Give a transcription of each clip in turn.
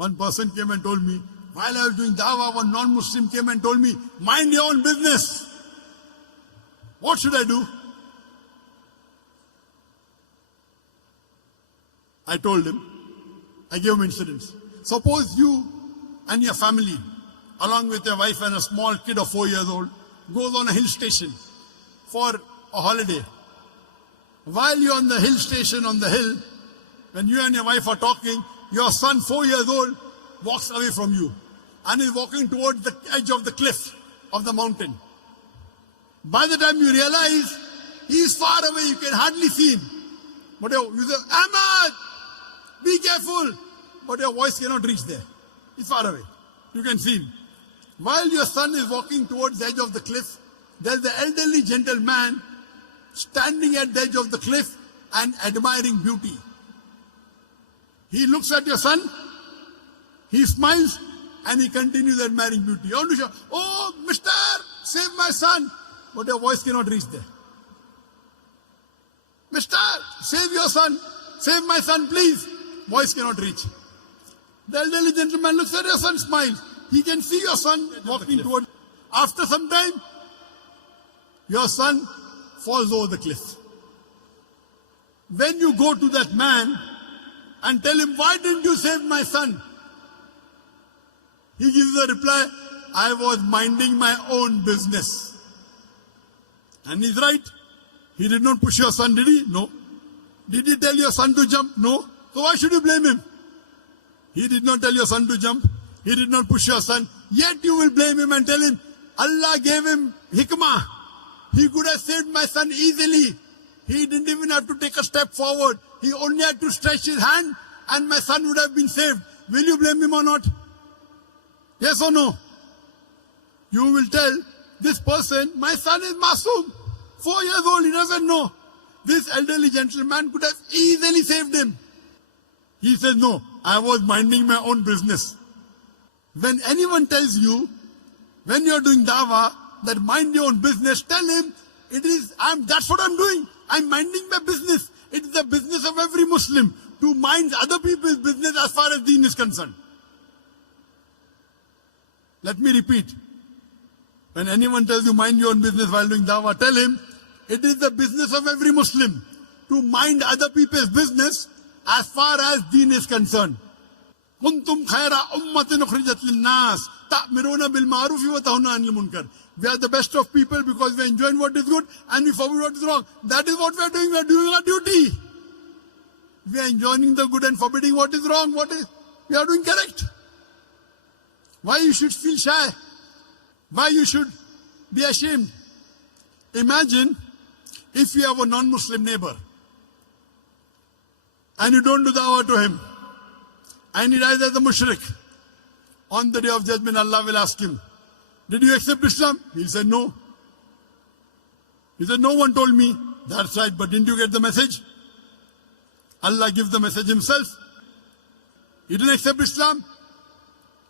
One person came and told me, while I was doing dawah, one non-Muslim came and told me, mind your own business. What should I do? I told him, I gave him incidents. Suppose you and your family, along with your wife and a small kid of 4 years old, goes on a hill station for a holiday. While you're on the hill station, on the hill, when you and your wife are talking, your son, 4 years old, walks away from you and is walking towards the edge of the cliff of the mountain. By the time you realize, he is far away, you can hardly see him. But you say, Ahmad, be careful. But your voice cannot reach there. He's far away. You can see him. While your son is walking towards the edge of the cliff, there's the elderly gentleman standing at the edge of the cliff and admiring beauty. He looks at your son, he smiles, and he continues admiring beauty. You want to shout, oh, mister, save my son. But your voice cannot reach there. Mister, save your son. Save my son, please. Voice cannot reach. The elderly gentleman looks at your son, smiles. He can see your son walking toward. After some time, your son falls over the cliff. When you go to that man and tell him, why didn't you save my son? He gives the reply, I was minding my own business. And he's right. He did not push your son, did he? No. Did he tell your son to jump? No. So why should you blame him? He did not tell your son to jump. He did not push your son. Yet you will blame him and tell him, Allah gave him hikmah. He could have saved my son easily. He didn't even have to take a step forward. He only had to stretch his hand and my son would have been saved. Will you blame him or not? Yes or no? You will tell this person, my son is masoom. 4 years old, he doesn't know. This elderly gentleman could have easily saved him. He says, no, I was minding my own business. When anyone tells you, when you're doing dawah, that mind your own business, tell him, that's what I'm doing. I'm minding my business. It is the business of every Muslim to mind other people's business as far as deen is concerned. Let me repeat. When anyone tells you mind your own business while doing dawah, tell him, it is the business of every Muslim to mind other people's business as far as deen is concerned. كنتم خير أمة أخرجت للناس تأمرون بالمعروف وتنهون عن المنكر. We are the best of people because we enjoy what is good and we forbid what is wrong. That is what we are doing. We are doing our duty. We are enjoying the good and forbidding what is wrong. We are doing correct. Why you should feel shy? Why you should be ashamed? Imagine if you have a non-Muslim neighbor and you don't do dawah to him and he dies as a mushrik. On the day of judgment, Allah will ask him, did you accept Islam? He said, no. He said, no one told me. That's right, but didn't you get the message? Allah gives the message himself. He didn't accept Islam.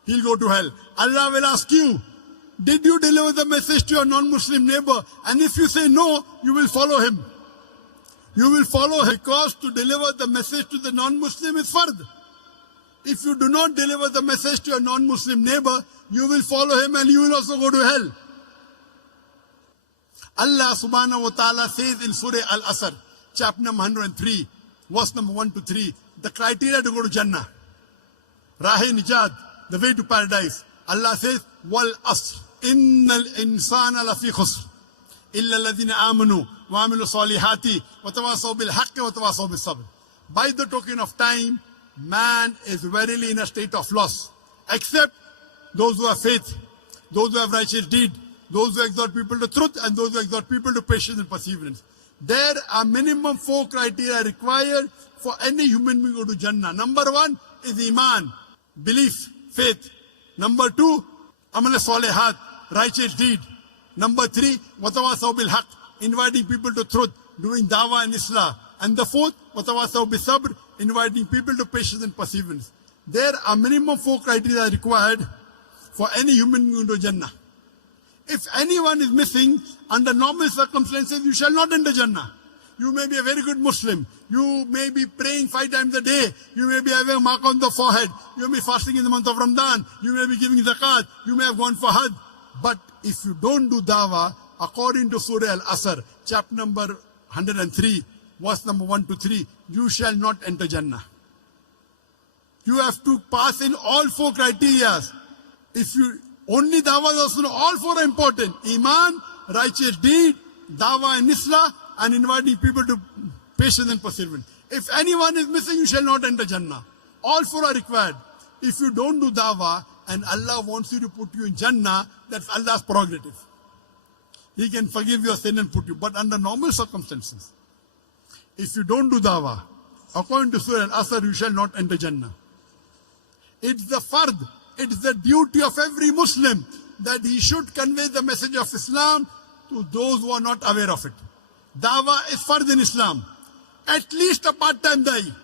He'll go to hell. Allah will ask you, did you deliver the message to your non-Muslim neighbor? And if you say no, you will follow him. You will follow him because to deliver the message to the non-Muslim is fard. If you do not deliver the message to your non-Muslim neighbor, you will follow him and you will also go to hell. Allah subhanahu wa ta'ala says in Surah Al-Asr, chapter number 103, verse number 1 to 3, the criteria to go to Jannah. Rahe Nijad, the way to paradise. Allah says, Wal Asr, Innal insana lafi khusr, illa alladhina amanu, wa amilu salihati, wa tawasaw bil haqqi, wa tawasaw bil sabr. By the token of time, man is verily in a state of loss, except those who have faith, those who have righteous deed, those who exhort people to truth, and those who exhort people to patience and perseverance. There are minimum 4 criteria required for any human being to go to Jannah. Number 1 is Iman, belief, faith. Number 2, Amal Salihat, righteous deed. Number 3, Watawasaw bil Haq, inviting people to truth, doing dawah and islah. And the 4th, Watawasaw bil Sabr, inviting people to patience and perseverance. There are minimum 4 criteria required for any human being to Jannah. If anyone is missing, under normal circumstances, you shall not enter Jannah. You may be a very good Muslim. You may be praying 5 times a day. You may be having a mark on the forehead. You may be fasting in the month of Ramadan. You may be giving zakat. You may have gone for Hajj. But if you don't do dawah, according to Surah Al-Asr, chapter number 103, verse number 1 to 3, you shall not enter Jannah. You have to pass in all 4 criteria. If you only dawah, also all 4 are important. Iman, righteous deed, dawah and islah, and inviting people to patience and perseverance. If anyone is missing, you shall not enter Jannah. All 4 are required. If you don't do dawah and Allah wants you to put you in Jannah, that's Allah's prerogative. He can forgive your sin and put you. But under normal circumstances, if you don't do dawah, according to Surah Al-Asr, you shall not enter Jannah. It's the fard, it's the duty of every Muslim that he should convey the message of Islam to those who are not aware of it. Dawah is fard in Islam. At least a part-time da'i.